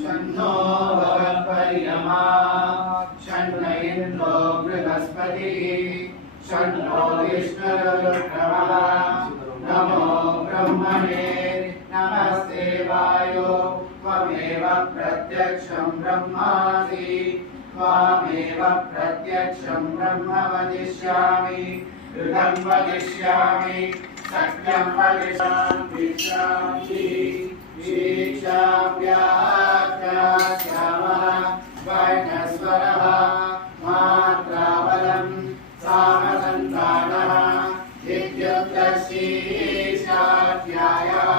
शन्नो भवत्पर्यमा शन्नो इन्द्रो बृहस्पतिः शन्नो विष्णुरुक्रमः नमो ब्रह्मणे नमस्ते वायो त्वमेव प्रत्यक्षं ब्रह्मासि त्वामेव प्रत्यक्षं ब्रह्म वदिष्यामि ऋतं वदिष्यामि सत्यं वदिष्यामि वीक्षाभ्याश्यामः वर्णस्वरः मात्राबलं सामसन्तानः इत्युक्तशीर्षाध्यायः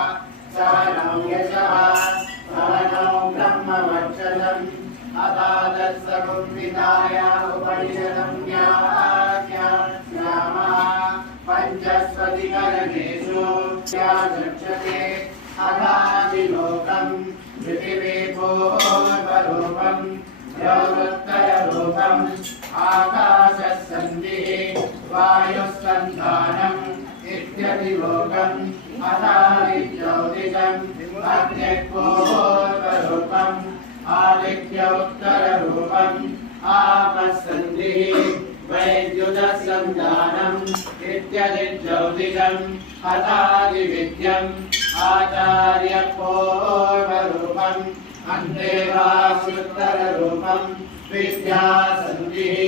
सहनौ यशः सहनौ ब्रह्मवक्षसम् अतादत्सकुम्भिताय उपनिषदं ज्ञास्यामः पञ्चस्वधिकरणेषु चक्षते अगाधिलोकं पृथिवीभूर्वरूपं द्यौरुत्तररूपम् आकाशस्सन्धिः वायुस्सन्धानम् इत्यधिलोकम् अथादिज्योतिषम् अग्निपूर्वरूपम् आदित्य उत्तररूपम् आपस्सन्धिः वैद्युतसन्धानम् इत्यदिज्योतिषम् अथादिविद्यम् आचार्यपूर्वरूपम् अन्तेवासुत्तररूपम् विद्यासन्धिः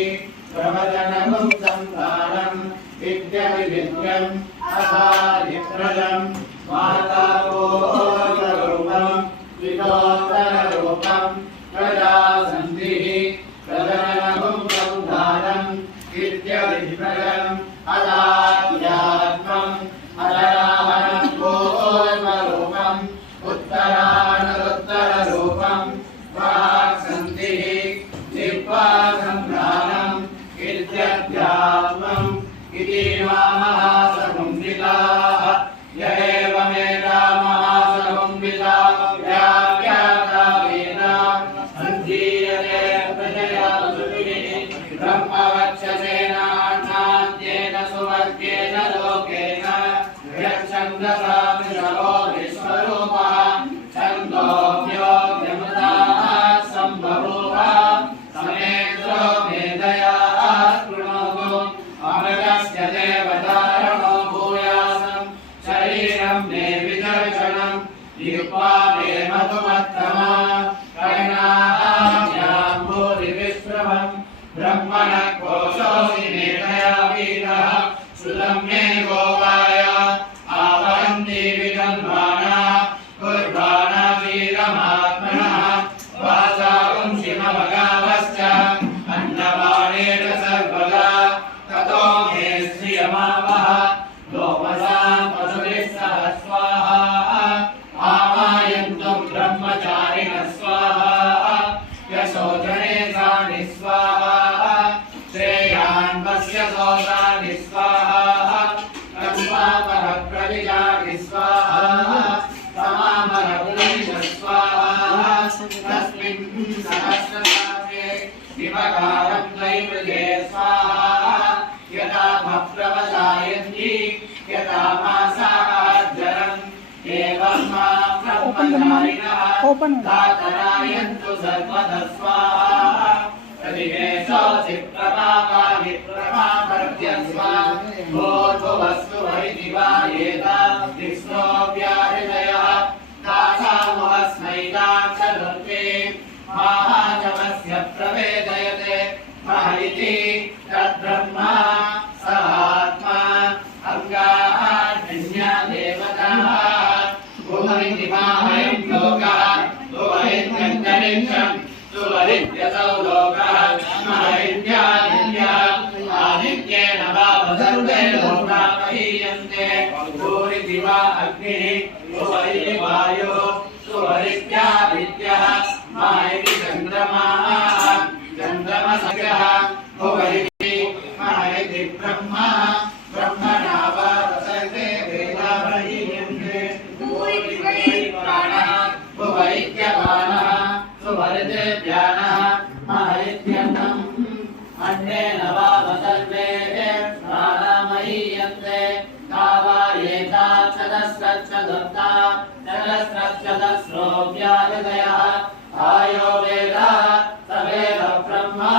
प्रवचनसंधानम् इत्यविद्यम् अथादिप्रजम् मातापूर्वरूपम् विदोत्तररूपम् प्रजासन्धिः प्रजनसंधानम् इत्यविप्रजम् अदाध्यात्मम् अदराहनम् पूर्वरूपम् उत्तरानुत्तररूपम् वाक्सन्धिः जिह्वासन्धानम् इत्यध्यात्मम् इति महासकुम्भिताः य एवमेताः महासकुम्भिताः व्याख्यातावेन सन्धीयते प्रजया सुखिः ब्रह्मवक्षसेनान्नाद्येन सुवर्गेण लोकेन यच्छन्दसा विश्वो विश्वरूपः छन्दोऽभ्योऽभ्यमृताः सम्बभूव समेन्द्रो मेधया शृणोतु अमृतस्य देवतारणो भूयासं शरीरं मे विदर्शनं जिह्वा मे मधुमत्तमा कर्णाभ्यां भूरि विश्रवम् ब्रह्मणः कोशोऽसि मेधया वीरः श्रुतं मे गोवाय आवहन्ति विदन्वाना कुर्बाणा वीरमात्मनः वासांशिमभगावश्च अन्नपानेन सर्वदा ततो मे श्रियमावः लोमसां पशुभिः सह स्वाहा आमायन्तु ब्रह्मचारिणः स्वाहा यशोधने सानि स्वाहा श्रेयान् पश्य सोदानि स्वाहा तस्मापः प्रविजानि स्वाहा समामः पुरुष स्वाहा तस्मिन् सहस्रदासे दिवकारं दैवजे स्वाहा यथा भप्रवदायन्ति यथा मासाजरम् एवं मा ब्रह्मचारिणः दातरायन्तु सर्वदा स्वाहा तदिवेशोऽसि प्रभावानि प्रभावर्त्य स्वाहा भूर्भुवस्तु वैदिवायेता विष्णो व्याहृदयः तासामुहस्मै दाक्षलुत्वे महाजमस्य प्रवेदयते महरिति तद्ब्रह्मा स आत्मा अङ्गाः धिन्या देवताः भुवनिति माहयं लोकः भुवनित्यन्तरिक्षम् सुवरित्यसौ लोकः महरित्यादित्या आदित्येन सर्वे लोका महीयन्ते भूरिति वा अग्निः भुवनिति वायुः सुवरित्यादित्यः महरिति चन्द्रमाः चन्द्रमसः भुवनिति महरिति ब्रह्मा अन्नेन वावसर्वे प्राणामहीयन्ते कावायेताक्षदस्रच्छदत्ता चलस्रच्छदस्रोऽव्याहृदयः आयो वेदः स वेद ब्रह्मा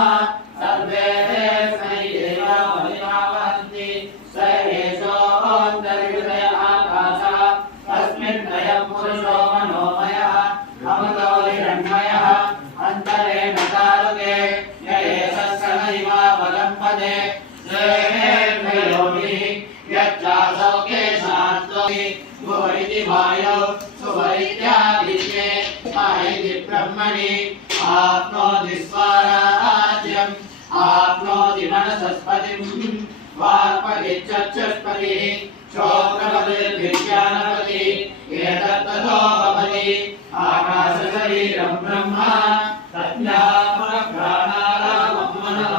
सर्वे सैव मलिनावहन्ति स एषोऽन्तर्हृदय आकाशः तस्मिन्नयं पुरुषो मनोमयः अमृतो हिरण्मयः अन्तरेण तारुके य एषः स नैवावलम्बते योगिः यच्चासौके शान्त्वि भुवैति वायौ सुवैत्यादित्ये मायैति ब्रह्मणि आप्नोति स्वराज्यम् आप्नोति मनसस्पतिम् वाक्पतिश्चक्षुष्पतिः श्रोत्रपतिर्विज्ञानपतिः एतत्ततो भवति आकाशशरीरं ब्रह्म तज्ञानप्राणानामं मनः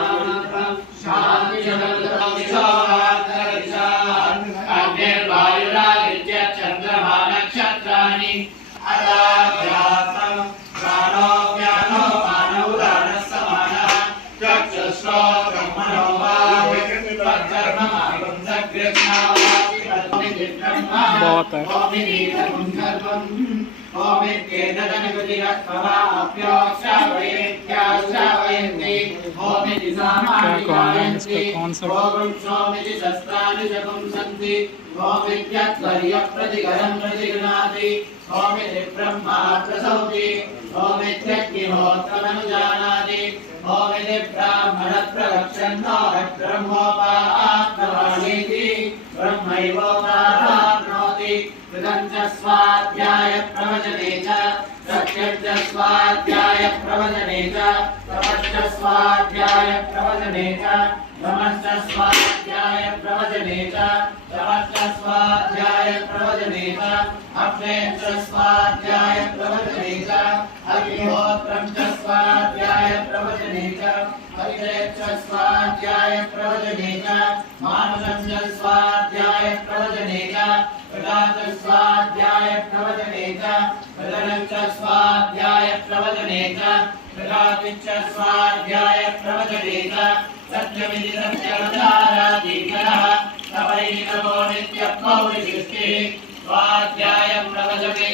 चन्द्रमा नक्षत्राणि अदाभ्यासं प्राणो व्यानो मानव उदानः समानः चक्षुश्रोत्रं मनो वाक्चर्ममागं सकृष्णावासिब्रह्म ओमित्येतदनुगतिरस्वभाप्योक्षावयेत्याश्रावयन्ति ओमिति सामान्यकायन्ति ओमिति शस्त्राणि शपुंसन्ति ओमित्यत्वर्यप्रतिगरं प्रतिगृह्णाति ओमिति ब्रह्मा प्रसौति ओमित्यग्निहोत्रमनुजानाति ओमिति ब्राह्मणप्रवक्षन्नो ब्रह्मोपाप्नवानीति ब्रह्मैवोपाप्नोति कृतं च स्वाध्याय प्रवचने च सत्यं च स्वाध्याय प्रवचने च तपश्च स्वाध्याय प्रवचने च नमश्च स्वाध्याय प्रवचने च तपश्च स्वाध्याय प्रवचने च अग्नेश्च स्वाध्याय प्रवचने च अग्निहोत्रं च स्वाध्याय प्रवचने च हरिश्च स्वाध्याय प्रवचने च मानसं च स्वाध्याय प्रवचने च प्रदाच स्वाध्याय प्रवचने च प्रदनं च स्वाध्याय प्रवचने च प्रदातिश्च स्वाध्याय प्रवचने च सत्यमिति सत्यवतारादीकरः तपैनवो नित्यपौरिसृष्टिः स्वाध्याय प्रवचने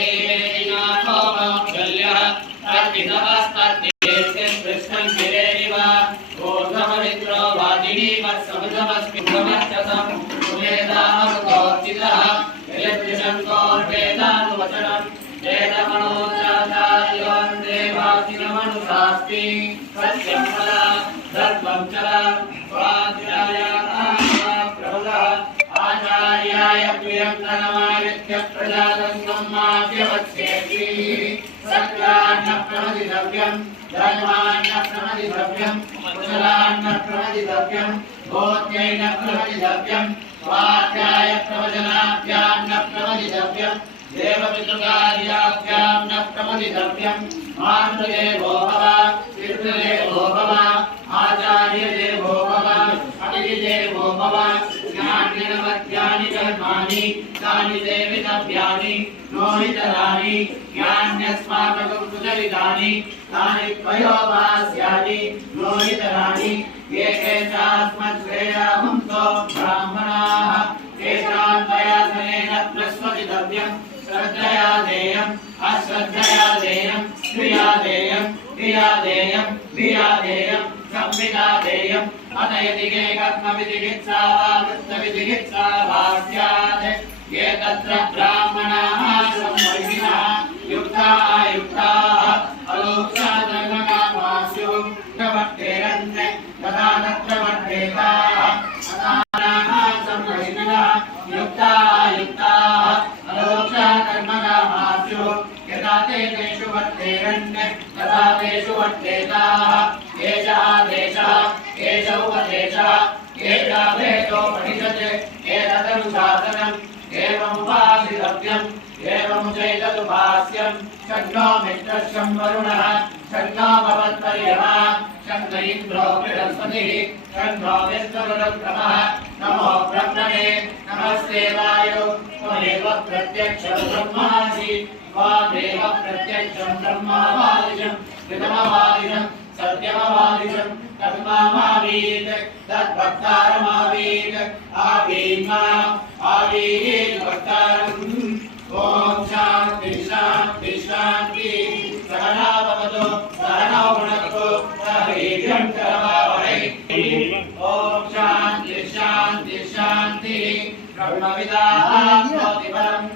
नाथो मौल्यः तद्वितमस्तद्देशं कृष्णं गिरेरिव ऊर्ध्वमित्रो वादिनी मत्समुदमस्मि ब्रह्मच्चसं सुमेधामृतोर्चितः यदृशं कोर्वेदानुवचनं वेदमनोचाचार्योन् देवासिनमनुशास्ति सत्यं वद धर्मं चर स्वाध्यायाः प्रभुः आचार्याय प्रियं नमामित्य प्रजातं माव्यवच्छेति सत्यान्नप्रमदितव्यं धर्मान्नप्रमदितव्यं कुशलान्नप्रमदितव्यं भोज्यैनप्रमदितव्यं स्वाध्याय प्रवचनाभ्यान्नप्रमदितव्यं देवपितृकार्याभ्यां न प्रमदितव्यं मातृदेवो भव पितृदेवो भव आचार्यदेवो भव अतिथिदेवो भव ज्ञानिनवद्यानि कर्माणि तानि देवितव्यानि नोहितराणि ज्ञान्यस्माकं सुचरितानि तानि त्वयोपास्यानि नोहितराणि ये केचास्मच्छ्रेयाहुंसो ब्राह्मणाः तेषां दयाधनेन प्रस्वदितव्यं श्रद्धया देयम् अश्रद्धया देयम् क्रिया देयम् क्रिया देयम् धिया देयम् संविदा देयम् अतयदिगे कर्मविधिगित्सा वा वृत्तविधिगित्सा वा स्यात् ये तत्र ब्राह्मणाः संवर्गिनः युक्ता अयुक्ताः अलोक्षाधर्मकामास्युः प्रवर्तेरन् तथा तत्र वर्तेताः अनानाः संवर्गिनः युक्ता अयुक्ताः अलोक्षाधर्मकामास्युः यथा ते तेषु वर्तेरन् तथा तेषु वर्तेताः एषः देशः एष उपदेशः एषा भेदोपनिषत् एतदनुशासनम् एवमुपासितव्यम् एवमुचैतदुपास्यम् षण्णो मित्रश्चं वरुणः षण्णो भवत्पर्यमा षण्ण इन्द्रो बृहस्पतिः षण्णो विष्णुरुक्रमः नमो ब्रह्मणे नमस्ते वायो त्वमेव प्रत्यक्षं ब्रह्मासि त्वामेव प्रत्यक्षं ब्रह्मावादिशं कृतमवादिशं सत्यमवादिशं तन्मावीत् तद्भक्तारमावीत् आवीत् भक्तारम् ओम शांति शांति शांति सहना भवतु सहनौ भुनक्तु सह वीर्यं करवावहै ओम शांति शांति शांति ब्रह्मविदाप्नोति परं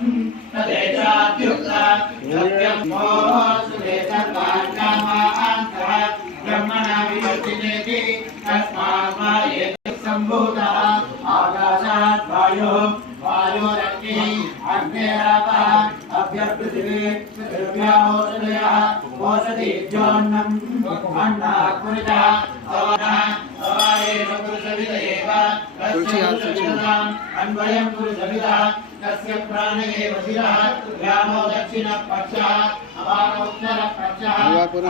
तदेशात्युक्ता सत्यं सुधे सर्वान् कामान् सः ब्रह्मणा विवर्जितेति तस्मात् मायेति सम्भूतः आकाशात् वायुः वायोरग्निः अग्नेरापः अभ्यपृथिवी पृथिव्यामोषधयः ओषधीभ्योऽन्नम् अन्नात्पुरितः सवनः सवायेष पुरुषविद एव तस्य पुरुषविदताम् अन्वयं पुरुषविदः तस्य प्राण एव शिरः व्यामो दक्षिणपक्षः अपानो उत्तरपक्षः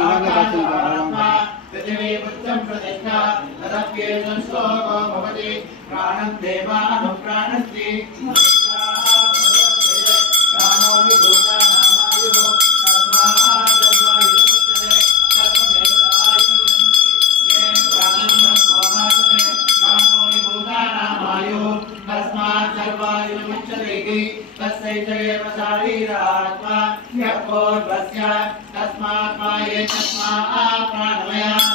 आकाशः पृथिवी पुच्छं प्रतिष्ठा तदप्येषं श्लोको भवति प्राणं देवानुप्राणस्ति प्राणो विभूतानामायुः तस्माद्वायुमुच्यते सर्वमेव आयुर्यन्ति येन प्राणं ब्रह्मोपासते प्राणो विभूतानामायुः तस्मात् सर्वायुर्मुच्यते इति तस्यैष एव शारीरात्मा यः पूर्वस्य तस्मात् माये तस्मात् प्राणमयः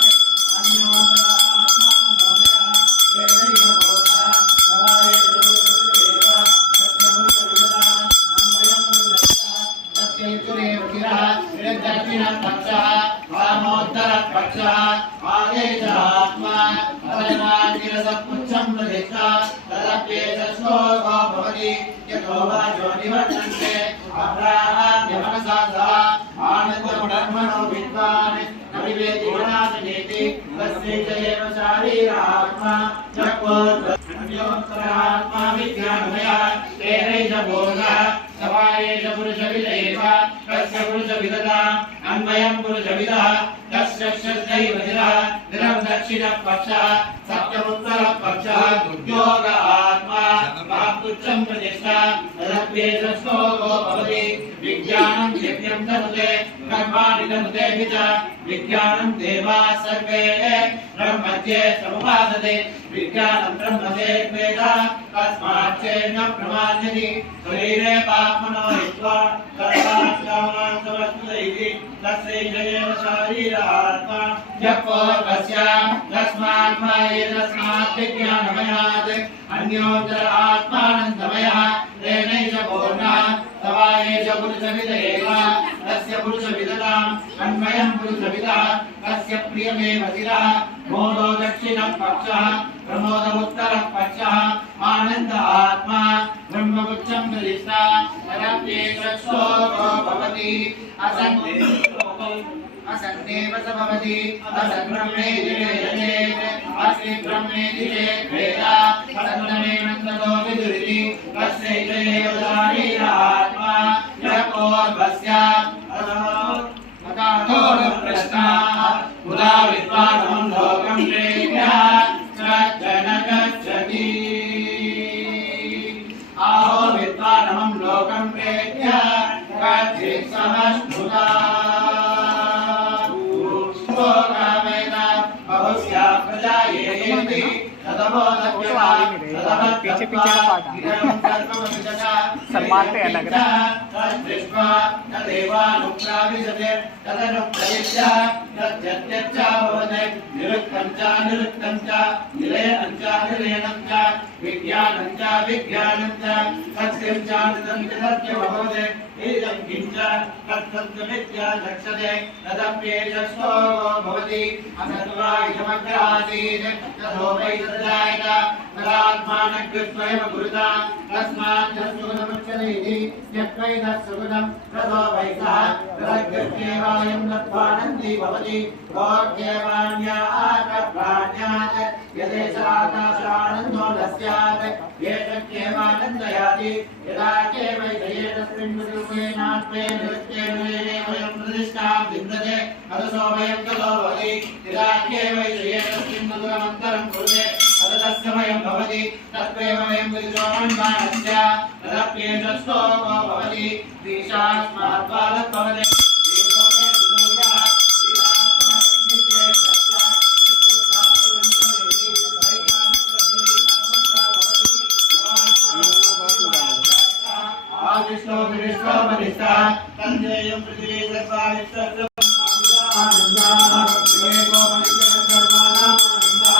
अन्वयं पुरुषविदः तस्य श्रद्धैवजिरः निरं दक्षिणपक्षः सप्तमुत्तरपक्षः उद्योग आत्मा महापुच्छं प्रतिष्ठा तदप्येष श्लोको भवति विज्ञानं यज्ञं तनुते कर्माणि तनुतेऽपि च विज्ञानं देवाः सर्वे ब्रह्ममध्ये समुपासते विज्ञानं ब्रह्मते वेद तस्मात् चेन्न प्रमाद्यति शरीरे पाप्मनो हित्वा सर्वान् कामान् समस्तैः तस्यैष एव शारीरात्मा यः पूर्वस्य तस्मात् माये तस्मात् विज्ञानमयात् अन्योत्तर आत्मानन्दमयः तेनैष पूर्णः तवायेष पुरुषविद एव तस्य पुरुषविदताम् अन्वयं पुरुषविदः तस्य प्रियमेव शिरः मोदो दक्षिणपक्षः प्रमोद उत्तरपक्षः आनन्द आत्मा ब्रह्मपुच्छं प्रतिष्ठा तदप्येष श्लोको भवति असन्नेव स भवति असन्ब्रह्मेति वेदयेत् अस्ति ब्रह्मेति चेत् वेद असन्नमेनन्दतो विदुरिति तस्यैष एव शारीरात्मा यः पूर्वस्य अथो प्रश्नाः उदा विद्वान् लोकं प्रेम्यः न गच्छति आहो विद्वान् लोकं प्रेम्यः कच्चित् समश्नुता पीछे पीछे का पार्ट सलमान पे अलग रहा तस्मयं भवति तत्त्वेव वयं विद्वान्मानस्य तदप्येष श्लोको भवति दीशास्मात् बालः भवति स्वयं पृथ्वी सर्वाणि आनंदा एको मनुष्य सर्वानां आनंदा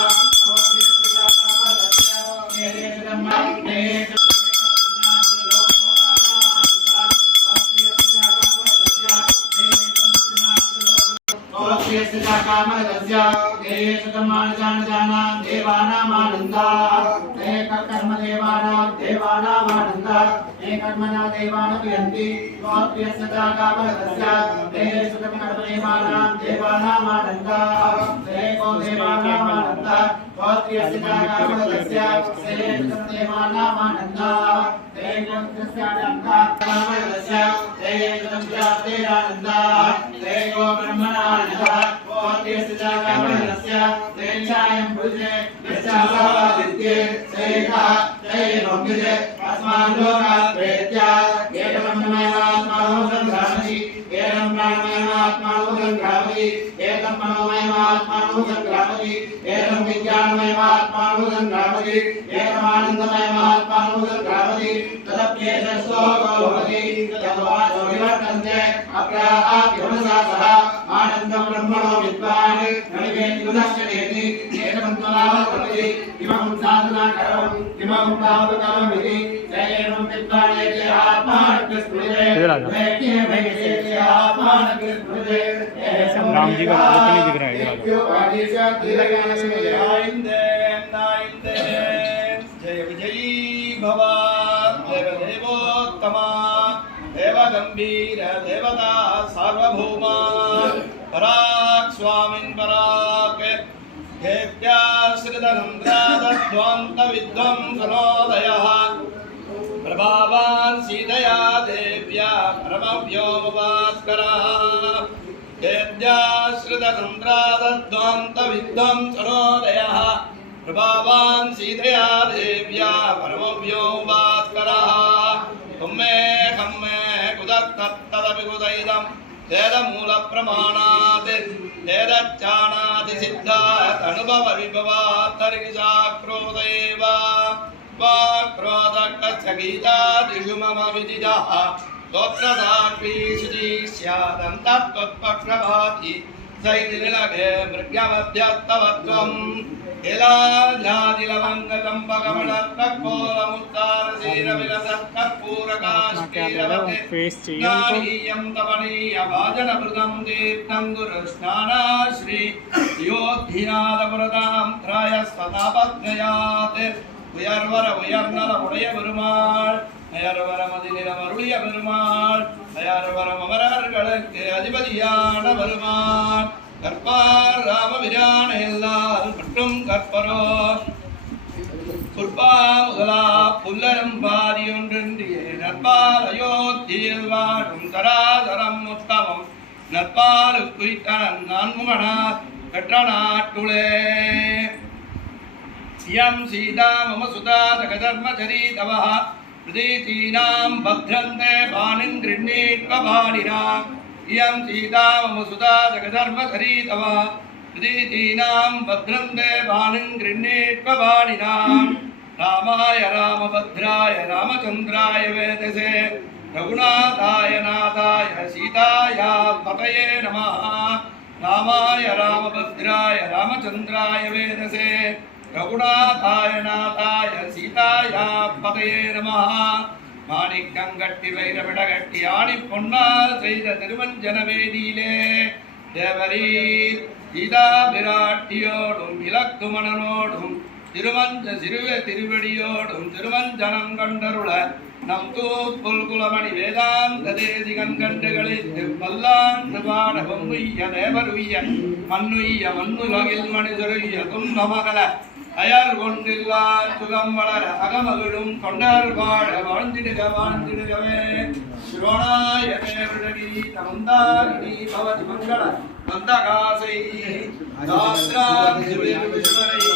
आनंदं ब्रह्मणो विद्वान् नलिवेति गुणश्चेति एतमन्तलावति इमं साधना करवं इमं तावकरमिति जयेनं विद्वानेति आत्मानकृस्मृते वेति वेति आत्मानकृस्मृते राम जी का फोटो नहीं दिख रहा है जय विजयी भव देव देवोत्तमा देव गंभीर देवता सार्वभौमा पराक् स्वामिन् पराक् हेत्याश्रितनन्द्रादध्वान्त विद्वं सनोदयः प्रभावान् सीतया देव्या परमव्योमभास्करः हेत्याश्रितनन्द्रादध्वान्त विद्वं सनोदयः प्रभावान् सीतया देव्या परमव्योमभास्करः तुम्मे हम्मे कुदत्तदपिकुदैदं वेदमूलप्रमाणात् वेदच्चाणाति सिद्धात् अनुभवविभवात्तर्गिशाक्रोधैव वाक्रोधकस्य गीतादिषु मम विदितः स्तोत्रदापि शुचि स्यादन्तत्वत्पक्षपाति सैनिलगे मृग्यमध्यस्तवत्वम् फेस உயர்வர உயர்நல உடைய பெருமாள் அயர்வர மதிலின மருளிய பெருமாள் அயர்வரம் அமரர்களுக்கு அதிபதியான பெருமாள் கற்பார் ராமபிரான எல்லார் மற்றும் கற்பரோ புற்பா முதலா புல்லரும் பாதி ஒன்றின்றியே நற்பால் அயோத்தியில் வாழும் தராதரம் உத்தமம் நற்பாலு குறித்தனன் நான்முகனார் பெற்ற நாட்டுளே यं सीता मम सुता जगधर्मचरीतवः प्रतीतीनां भद्रन्ते बाणीं गृह्णीत्वबाणिनां इयं सीता मम सुता जगधर्मचरीतवः प्रतीतीनां भद्रन्ते बाणीं गृह्णीत्वबाणिनां रामाय रामभद्राय रामचन्द्राय वेदसे रघुनाथाय नाथाय सीताया पतये नमः रामाय रामभद्राय रामचन्द्राय वेदसे रघुनाथाय नाथाय सीताया पतये नमः माणिक्यंगट्टि वैरविडगट्टि आणि பொன்னால் செய்த திருமஞ்சன வேதியிலே தேவரீர் சீதா பிராட்டியோடும் இலக்குமணனோடும் திருமஞ்ச சிறுவ திருவடியோடும் திருமஞ்சனம் கண்டருள நம் தூப்புல்குலமணி வேதாந்த தேசிகன் கண்டுகளித்து பல்லாண்டு பாட பொங்குய்ய தேவருய்ய மண்ணுய்ய மண்ணுலகில் மனிதருய்ய துன்பமகல அயர் கொண்டில்லா சுகம் வளர அகமகிழும் தொண்டர் வாழ வாழ்ந்திடுக வாழ்ந்திடுகவே சிரோணாய தேவடகி தமந்தாரிணி பவதி மங்கள மந்தகாசை தாத்ராம் சிவரை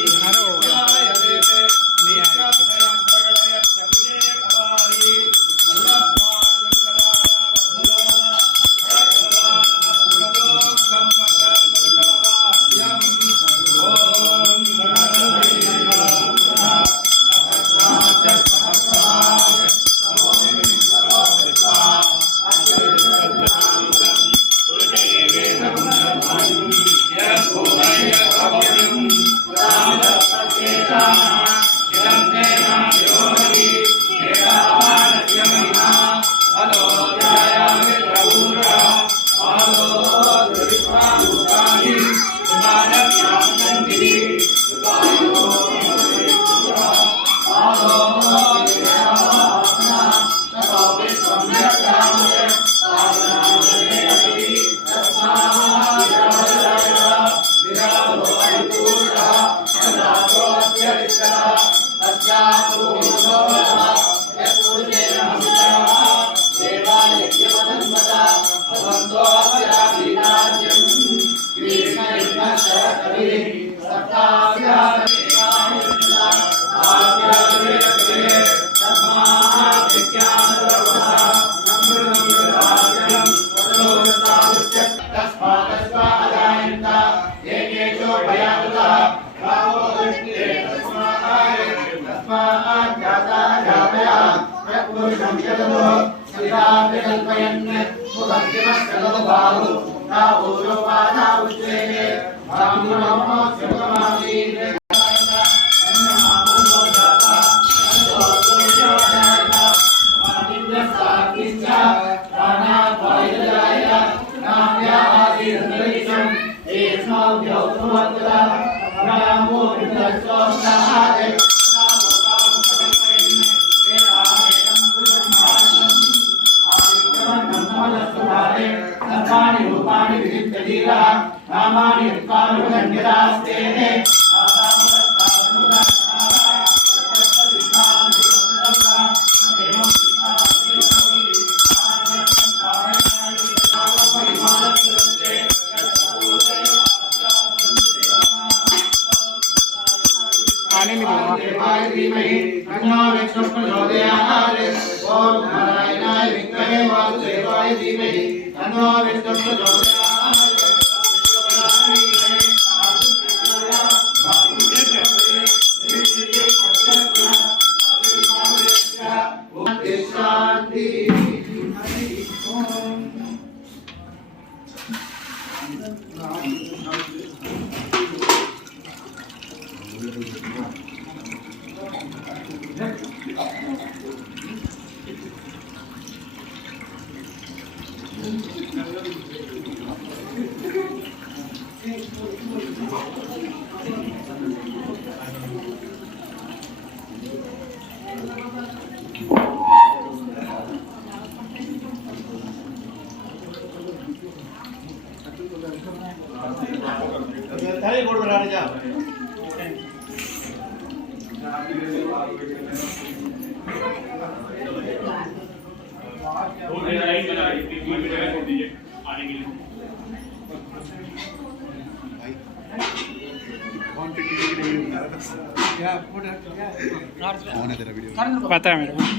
आने नहीं पता है मेरे को।